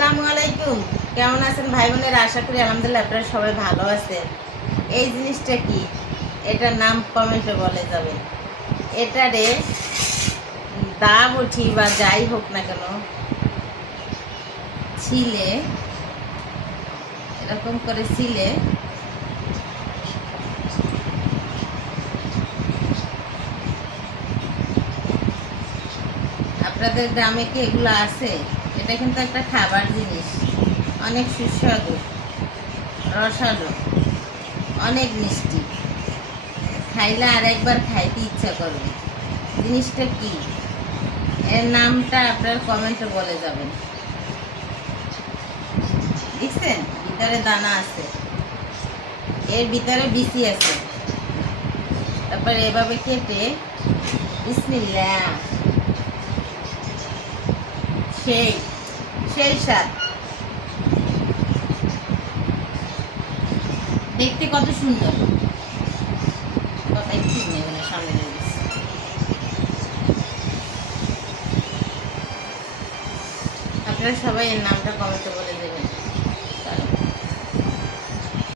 আসসালামু আলাইকুম। কেমন আছেন ভাই বোনেরা? আশা করি আলহামদুলিল্লাহ আপনারা সবাই ভালো আছেন। এই জিনিসটা কি, এটার নাম কমেন্টে বলে যাবেন। এটারে দা বটি বা যাই হোক না কেন ছিলে, এরকম করে ছিলে আপনাদের গ্রামে কি এগুলো আছে? এটা কিন্তু একটা খাবার জিনিস, অনেক সুস্বাদু, রসালো, অনেক মিষ্টি। খাইলে আর একবার খাইতে ইচ্ছা করবে। জিনিসটা কি, এর নামটা আপনার কমেন্টে বলে যাবেন। দেখছেন ভিতরে দানা আছে, এর ভিতরে বিচি আছে। তারপর এভাবে কেটে বিসমিল্লাহ, সেই সেই স্বাদ। দেখতে কত সুন্দর, কথাই ঠিক নেই, মানে সামনে নিয়ে গেছি। আপনারা সবাই এর নামটা কমেন্টে বলে দেবেন।